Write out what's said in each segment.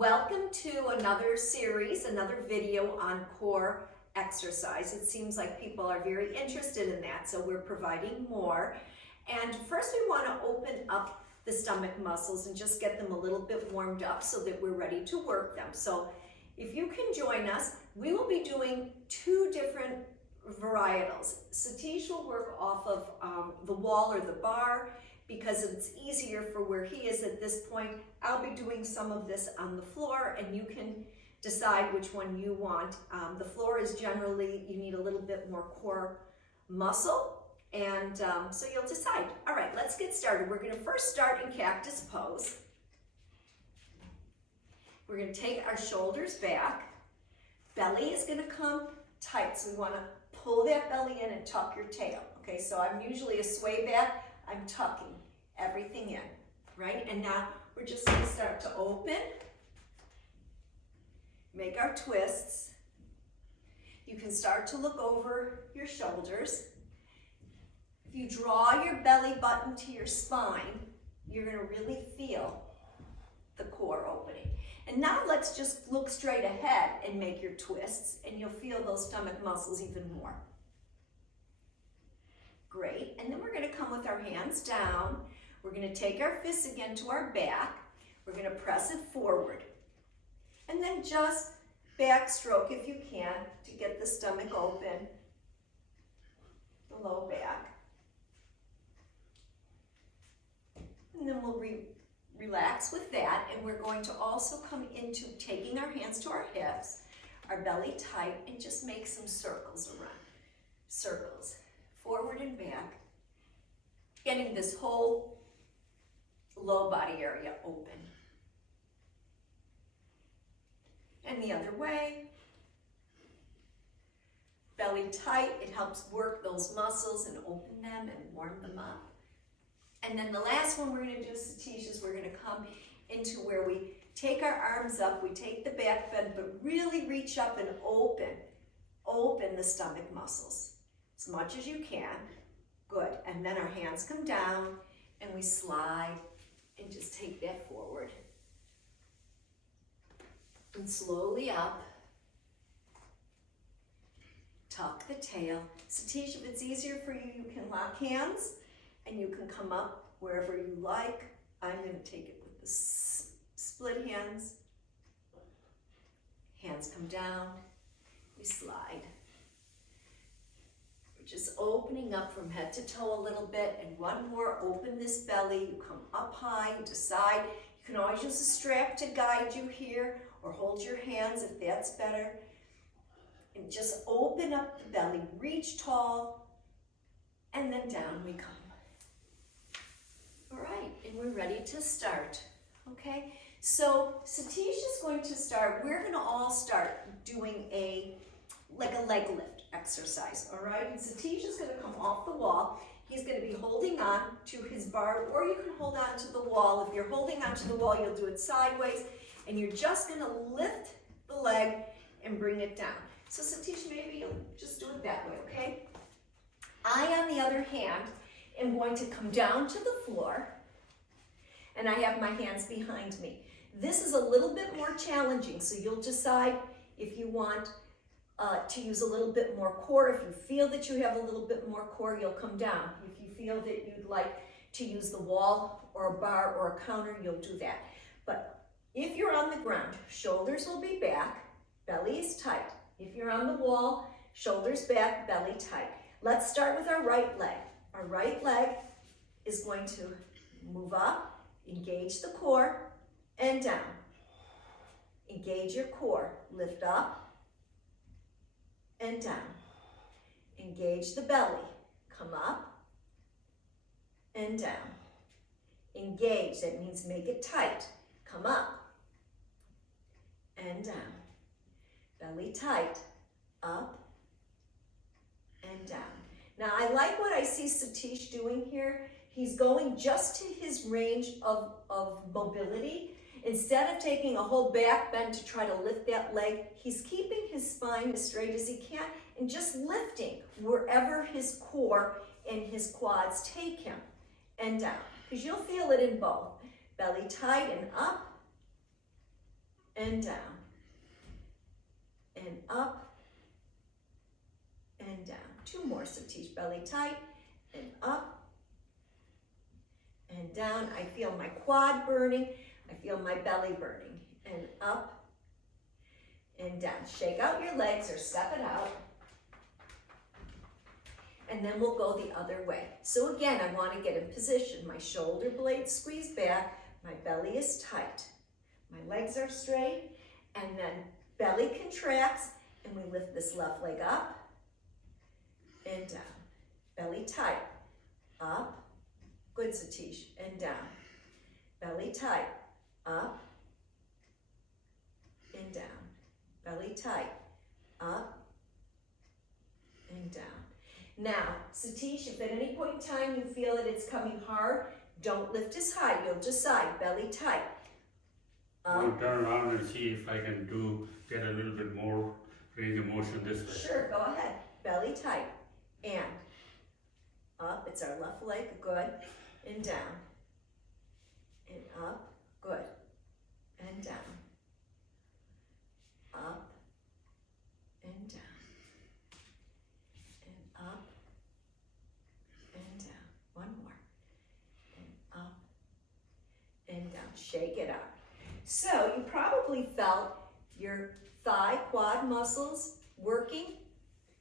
Welcome to another series, another video on core exercise. It seems like people are very interested in that, so we're providing more. And first we want to open up the stomach muscles and just get them a little bit warmed up so that we're ready to work them. So if you can join us, we will be doing two different varietals. Satish will work off of the wall or the bar because it's easier for where he is at this point. I'll be doing some of this on the floor and you can decide which one you want. The floor is generally, you need a little bit more core muscle, and so you'll decide. All right, let's get started. We're gonna first start in cactus pose. We're gonna take our shoulders back. Belly is gonna come tight, so we wanna pull that belly in and tuck your tail. Okay, so I'm usually a sway back. I'm tucking everything in, right? And now we're just gonna start to open, make our twists. You can start to look over your shoulders. If you draw your belly button to your spine, you're gonna really feel the core opening. And now let's just look straight ahead and make your twists, and you'll feel those stomach muscles even more. Great, and then we're gonna come with our hands down. We're gonna take our fists again to our back. We're gonna press it forward. And then just backstroke if you can to get the stomach open, the low back. And then we'll relax with that, and we're going to also come into taking our hands to our hips, our belly tight, and just make some circles around. Circles. Forward and back, getting this whole low body area open. And the other way, belly tight, it helps work those muscles and open them and warm them up. And then the last one we're gonna do, Satish, is we're gonna come into where we take our arms up, we take the back bend, but really reach up and open the stomach muscles. As much as you can. Good. And then our hands come down and we slide and just take that forward. And slowly up. Tuck the tail. Satish, if it's easier for you, you can lock hands and you can come up wherever you like. I'm going to take it with the split hands. Hands come down. We slide. Just opening up from head to toe a little bit, and one more, open this belly, you come up high, you decide. You can always use a strap to guide you here, or hold your hands if that's better. And just open up the belly, reach tall, and then down we come. All right, and we're ready to start, okay? So Satish is going to start, we're gonna all start doing like a leg lift exercise, all right? And Satish is gonna come off the wall. He's gonna be holding on to his bar, or you can hold on to the wall. If you're holding on to the wall, you'll do it sideways, and you're just gonna lift the leg and bring it down. So Satish, maybe you'll just do it that way, okay? I, on the other hand, am going to come down to the floor, and I have my hands behind me. This is a little bit more challenging, so you'll decide if you want to use a little bit more core. If you feel that you have a little bit more core, you'll come down. If you feel that you'd like to use the wall or a bar or a counter, you'll do that. But if you're on the ground, shoulders will be back, belly is tight. If you're on the wall, shoulders back, belly tight. Let's start with our right leg. Our right leg is going to move up, engage the core, and down. Engage your core, lift up, and down. Engage the belly. Come up and down. Engage, that means make it tight. Come up and down. Belly tight, up and down. Now I like what I see Satish doing here. He's going just to his range of mobility. Instead of taking a whole back bend to try to lift that leg, he's keeping his spine as straight as he can and just lifting wherever his core and his quads take him and down. Because you'll feel it in both. Belly tight and up and down, and up, and down. Two more, Satish, belly tight, and up, and down. I feel my quad burning, I feel my belly burning, and up, and down. Shake out your legs or step it out. And then we'll go the other way. So again, I want to get in position. My shoulder blades squeeze back, my belly is tight. My legs are straight, and then belly contracts, and we lift this left leg up and down. Belly tight, up, good Satish, and down. Belly tight, up and down. Belly tight, up and down. Now, Satish, if at any point in time you feel that it's coming hard, don't lift as high. You'll decide, belly tight. I'll turn around and see if I can get a little bit more range of motion this way. Sure, go ahead. Belly tight. And up, it's our left leg, good. And down. And up, good. And down. Up and down. And up and down. One more. And up and down. Shake it out. So you probably felt your thigh, quad muscles working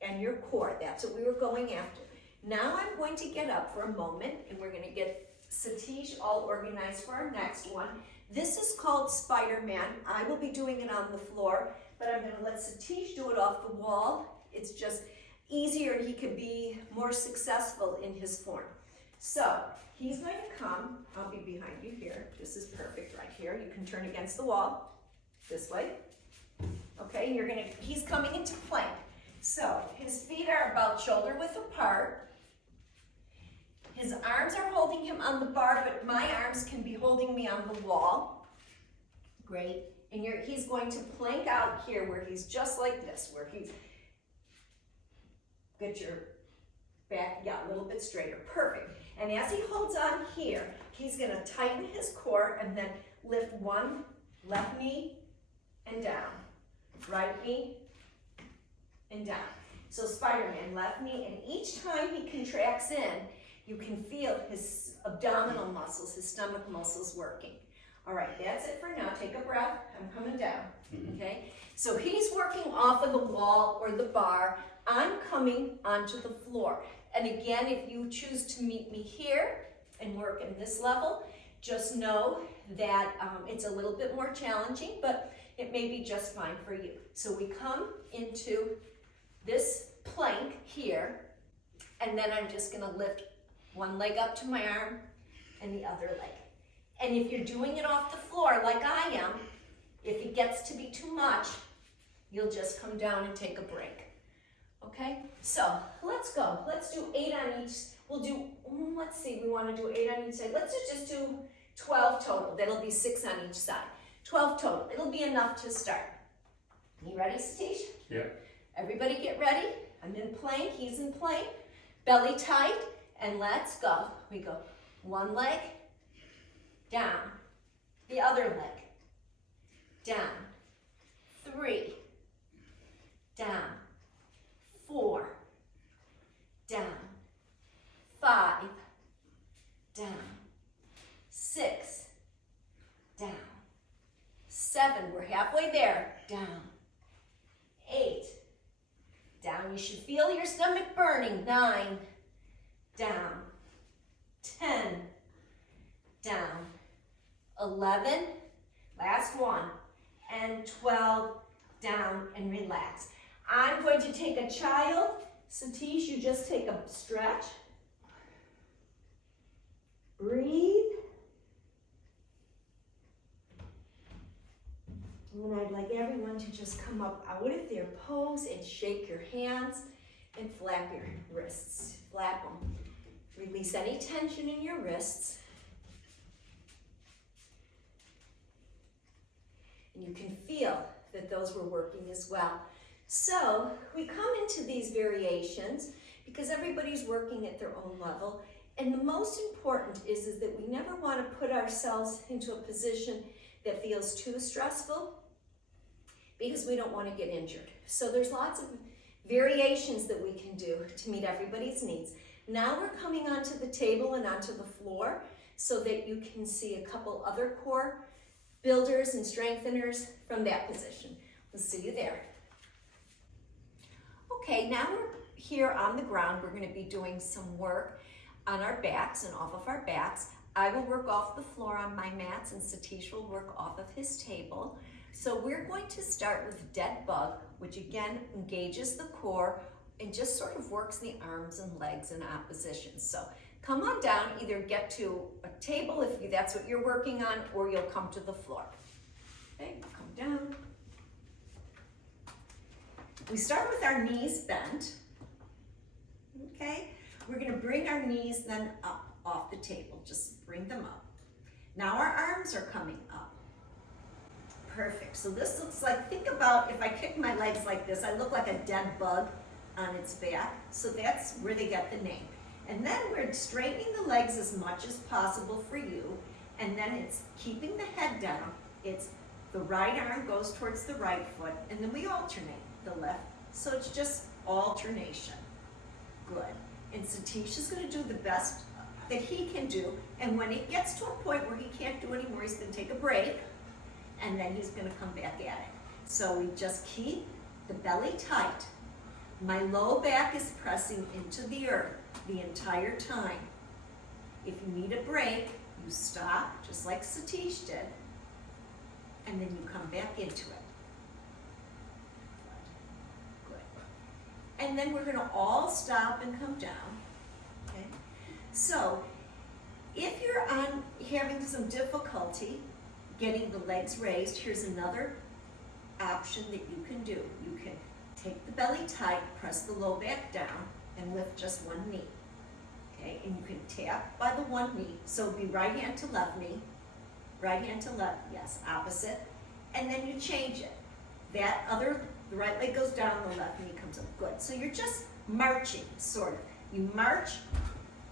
and your core. That's what we were going after. Now I'm going to get up for a moment and we're going to get Satish all organized for our next one. This is called Spider-Man. I will be doing it on the floor, but I'm going to let Satish do it off the wall. It's just easier and he can be more successful in his form. So he's going to come, I'll be behind you here. This is perfect right here. You can turn against the wall this way. Okay, he's coming into plank. So his feet are about shoulder width apart. His arms are holding him on the bar, but my arms can be holding me on the wall. Great. And he's going to plank out here where he's just like this, where he's, get your back, yeah, a little bit straighter. Perfect. And as he holds on here, he's going to tighten his core and then lift one left knee and down, right knee and down. So Spider-Man, left knee, and each time he contracts in, you can feel his abdominal muscles, his stomach muscles working. All right, that's it for now. Take a breath. I'm coming down, okay? So he's working off of the wall or the bar. I'm coming onto the floor. And again, if you choose to meet me here and work in this level, just know that it's a little bit more challenging, but it may be just fine for you. So we come into this plank here, and then I'm just gonna lift one leg up to my arm and the other leg. And if you're doing it off the floor like I am, if it gets to be too much, you'll just come down and take a break. Okay, so let's go. Let's do 8 on each. We'll do, let's see, we want to do 8 on each side. Let's just do 12 total. That'll be 6 on each side. 12 total. It'll be enough to start. You ready, Satish? Yeah. Everybody get ready. I'm in plank. He's in plank. Belly tight. And let's go. We go one leg, down. The other leg, down. 3, down. 4, down. 5, down. 6, down. 7, we're halfway there, down. 8, down. You should feel your stomach burning. 9, down. 10, down. 11, last one, and 12, down, and relax. I'm going to take a child. Satish, you just take a stretch. Breathe. And I'd like everyone to just come up out of their pose and shake your hands and flap your wrists. Flap them. Release any tension in your wrists. And you can feel that those were working as well. So we come into these variations because everybody's working at their own level. And the most important is that we never want to put ourselves into a position that feels too stressful because we don't want to get injured. So there's lots of variations that we can do to meet everybody's needs. Now we're coming onto the table and onto the floor so that you can see a couple other core builders and strengtheners from that position. We'll see you there. Okay, now we're here on the ground. We're going to be doing some work on our backs and off of our backs. I will work off the floor on my mats and Satish will work off of his table. So we're going to start with dead bug, which again engages the core and just sort of works the arms and legs in opposition. So come on down, either get to a table if that's what you're working on, or you'll come to the floor. Okay, come down. We start with our knees bent. Okay, we're going to bring our knees then up off the table. Just bring them up. Now our arms are coming up. Perfect. So this looks like, think about if I kick my legs like this, I look like a dead bug on its back. So that's where they get the name. And then we're straightening the legs as much as possible for you. And then it's keeping the head down. It's the right arm goes towards the right foot, and then we alternate the left. So it's just alternation. Good. And Satish is going to do the best that he can do. And when it gets to a point where he can't do anymore, he's going to take a break, and then he's going to come back at it. So we just keep the belly tight. My low back is pressing into the earth the entire time. If you need a break, you stop, just like Satish did, and then you come back into it. Good. And then we're going to all stop and come down. Okay? So, if you're having some difficulty getting the legs raised, here's another option that you can do. You can take the belly tight, press the low back down, and lift just one knee. Okay, and you can tap by the one knee. So it'll be right hand to left knee, right hand to left, yes, opposite. And then you change it. The right leg goes down, the left knee comes up. Good. So you're just marching, sort of. You march,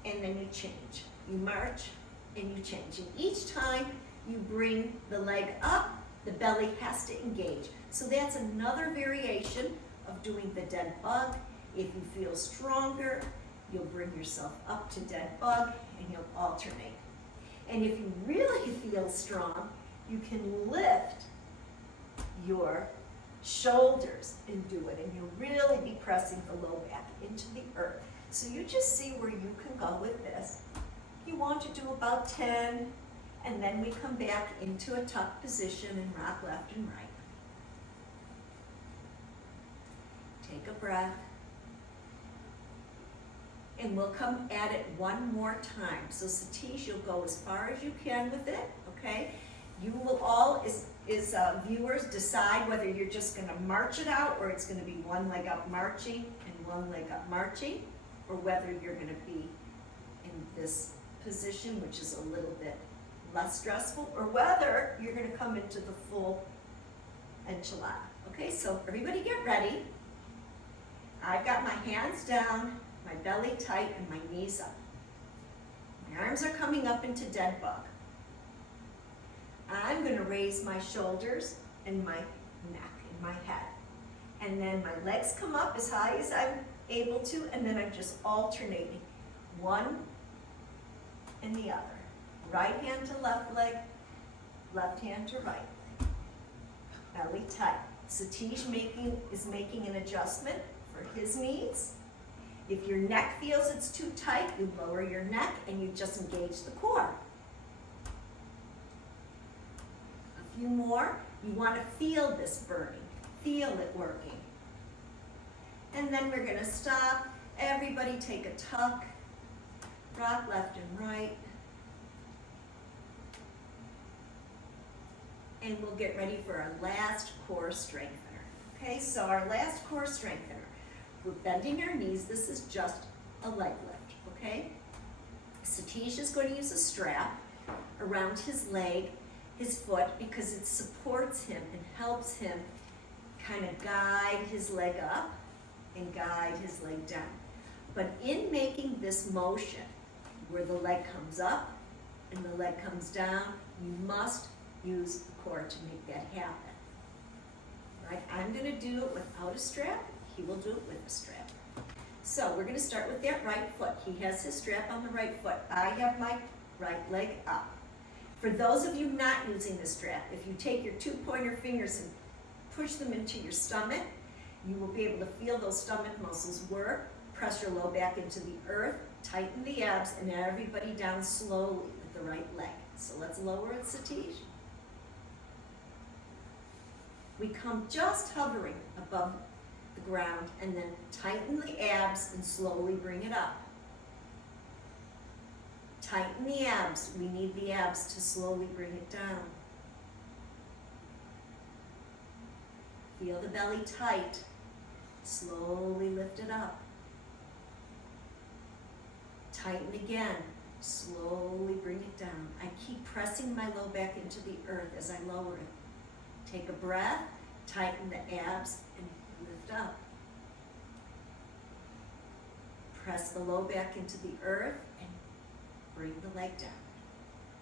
and then you change. You march, and you change. And each time you bring the leg up, the belly has to engage. So that's another variation of doing the dead bug. If you feel stronger, you'll bring yourself up to dead bug, and you'll alternate. And if you really feel strong, you can lift your shoulders and do it, and you'll really be pressing the low back into the earth. So you just see where you can go with this. You want to do about 10, and then we come back into a tuck position and rock left and right. Take a breath. And we'll come at it one more time. So Satish, you'll go as far as you can with it, okay? You will all, as viewers, decide whether you're just gonna march it out, or it's gonna be one leg up marching and one leg up marching, or whether you're gonna be in this position, which is a little bit less stressful, or whether you're gonna come into the full enchilada. Okay, so everybody get ready. I've got my hands down, my belly tight, and my knees up. My arms are coming up into dead bug. I'm going to raise my shoulders and my neck and my head. And then my legs come up as high as I'm able to, and then I'm just alternating one and the other. Right hand to left leg, left hand to right leg. Belly tight. Satish is making an adjustment for his needs. If your neck feels it's too tight, you lower your neck and you just engage the core. A few more. You want to feel this burning, feel it working. And then we're going to stop. Everybody take a tuck, rock left and right. And we'll get ready for our last core strengthener. Okay, so our last core strengthener. We're bending our knees. This is just a leg lift, okay? Satish is going to use a strap around his leg, his foot, because it supports him and helps him kind of guide his leg up and guide his leg down. But in making this motion, where the leg comes up and the leg comes down, you must use the core to make that happen. right? I'm gonna do it without a strap, he will do it with a strap. So we're gonna start with that right foot. He has his strap on the right foot. I have my right leg up. For those of you not using the strap, if you take your 2 pointer fingers and push them into your stomach, you will be able to feel those stomach muscles work. Press your low back into the earth, tighten the abs, and everybody down slowly with the right leg. So let's lower it, Satish. We come just hovering above the ground and then tighten the abs and slowly bring it up. Tighten the abs. We need the abs to slowly bring it down. Feel the belly tight. Slowly lift it up. Tighten again. Slowly bring it down. I keep pressing my low back into the earth as I lower it. Take a breath, tighten the abs, and lift up. Press the low back into the earth and bring the leg down.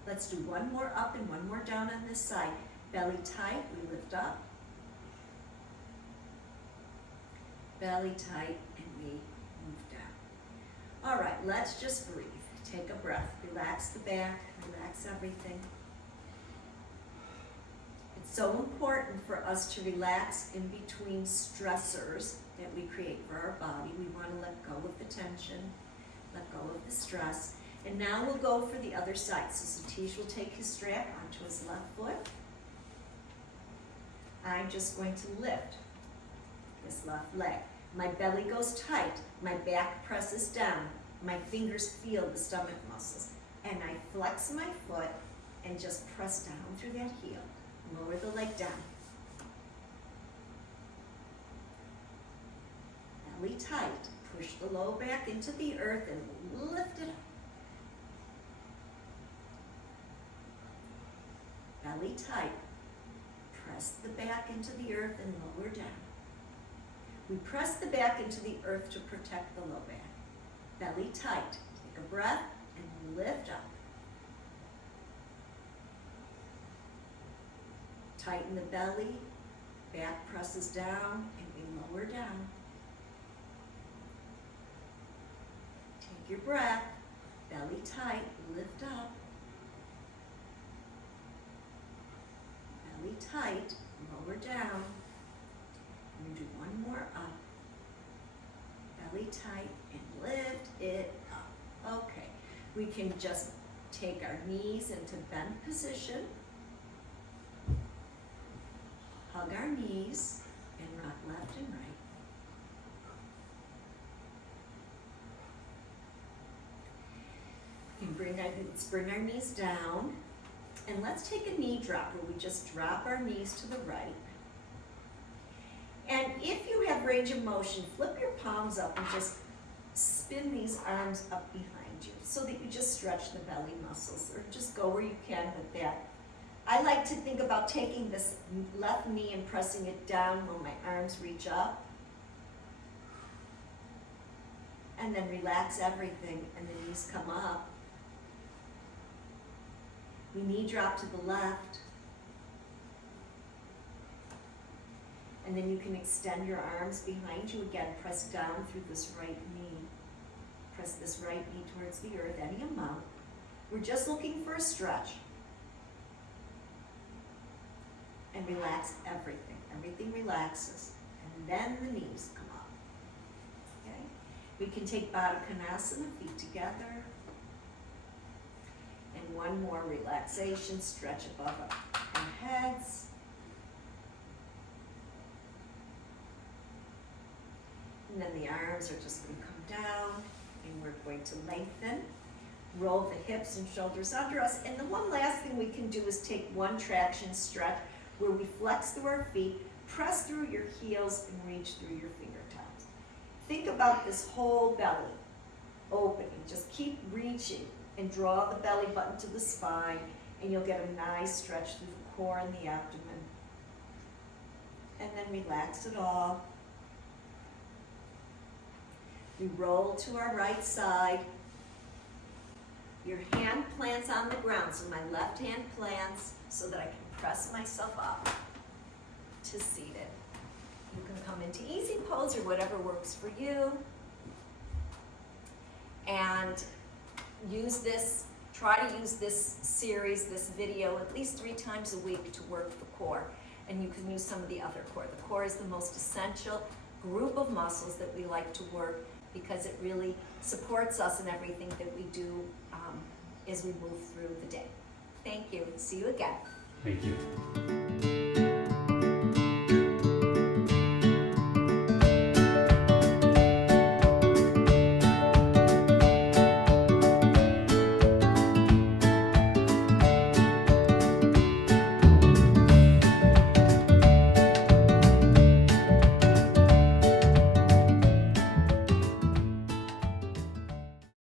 Let's do one more up and one more down on this side. Belly tight, we lift up. Belly tight, and we move down. All right, let's just breathe. Take a breath. Relax the back, relax everything. It's so important for us to relax in between stressors that we create for our body. We want to let go of the tension, let go of the stress. And now we'll go for the other side. So Satish will take his strap onto his left foot. I'm just going to lift this left leg. My belly goes tight. My back presses down. My fingers feel the stomach muscles. And I flex my foot and just press down through that heel. Lower the leg down. Belly tight. Push the low back into the earth and lift it up. Belly tight. Press the back into the earth and lower down. We press the back into the earth to protect the low back. Belly tight. Take a breath and lift up. Tighten the belly. Back presses down and we lower down. Take your breath. Belly tight. Lift up. Belly tight. Lower down. And do one more up. Belly tight and lift it up. Okay, we can just take our knees into bent position. Hug our knees and rock left and right. We can bring our knees down. And let's take a knee drop where we just drop our knees to the right. And if you have range of motion, flip your palms up and just spin these arms up behind you so that you just stretch the belly muscles, or just go where you can with that. I like to think about taking this left knee and pressing it down when my arms reach up. And then relax everything and the knees come up. We knee drop to the left. And then you can extend your arms behind you again. Press down through this right knee. Press this right knee towards the earth, any amount. We're just looking for a stretch. And relax everything. Everything relaxes. And then the knees come up. Okay? We can take Body Myositis, feet together. And one more relaxation, stretch above our heads. And then the arms are just going to come down, and we're going to lengthen. Roll the hips and shoulders under us. And the one last thing we can do is take one traction stretch where we flex through our feet, press through your heels, and reach through your fingertips. Think about this whole belly opening. Just keep reaching and draw the belly button to the spine, and you'll get a nice stretch through the core and the abdomen. And then relax it all. We roll to our right side. Your hand plants on the ground, so my left hand plants so that I can press myself up to seated. You can come into easy pose or whatever works for you. And try to use this series, this video, at least 3 times a week to work the core. And you can use some of the other core. The core is the most essential group of muscles that we like to work because it really supports us in everything that we do as we move through the day. Thank you. See you again. Thank you.